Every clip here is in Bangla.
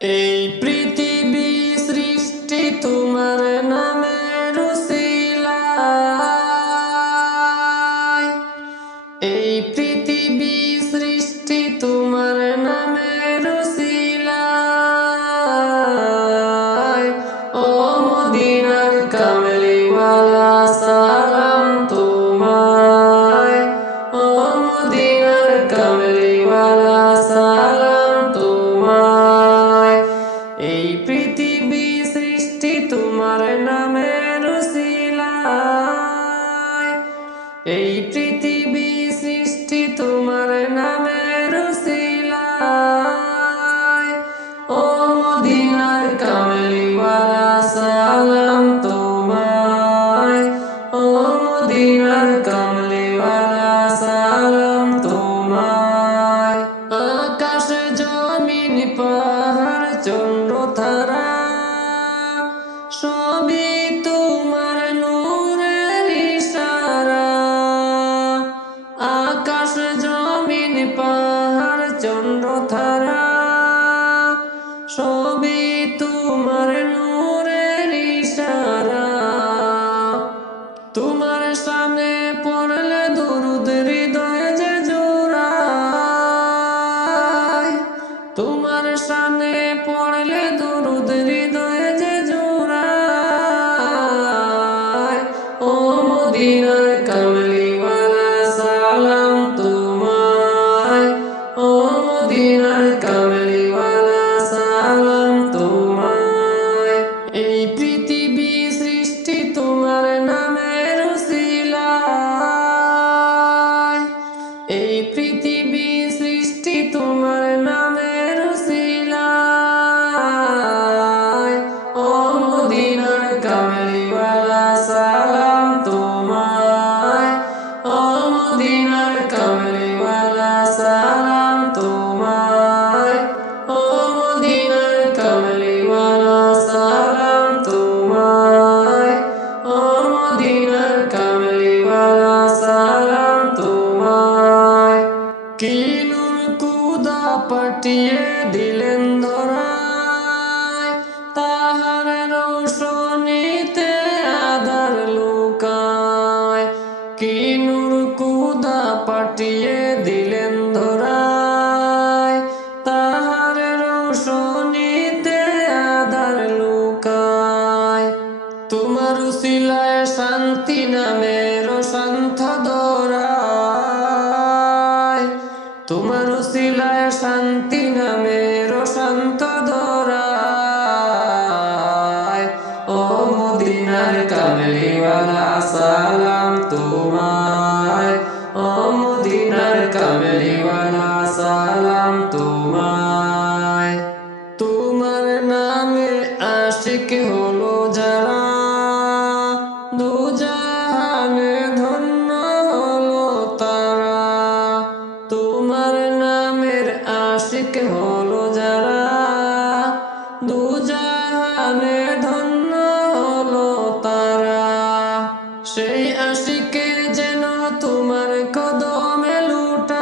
এই সৃষ্টি তোমার নামের এই পৃথিবী সৃষ্টি তোমার নামের ও মদিনার কামলিওয়ালা সালাম তোমায়। ও মদিনার কামলিওয়ালা সালাম তোমায়। আকাশ, জমিন, পাহাড়, চন্দ্র, তারা সবই সালাম তোমায়, ও মদিনার কামলিওয়ালা সালাম তোমায়, ও মদিনার কামলিওয়ালা সালাম তোমায়, ও মদিনার কামলিওয়ালা সালাম তোমায়। কি নূর কুদা পাঠিয়ে দিলেন পাঠিয়ে দিলেন ধরায় তাহার রৌশনীতে আধার লুকায়। তোমার উসিলায় শান্তি নামের শান্ত দোরায় তোমার উসিলায় শান্তি নামের শান্ত দোরায় ও মদিনার কামলিওয়ালা সালাম তোমায়। ও কামলিওয়ালা সালাম হলো তারা। তোমার নামের আশিক হলো সেই আশিকের যেন তোমার কদমে লুটায়।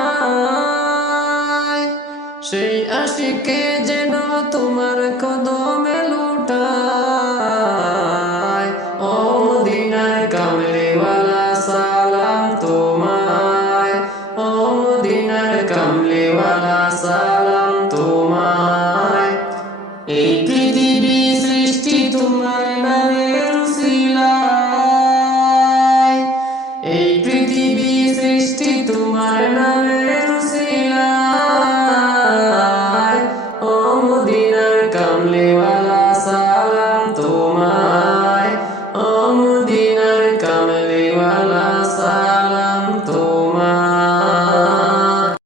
সেই আশিকে যেন তোমার কদমে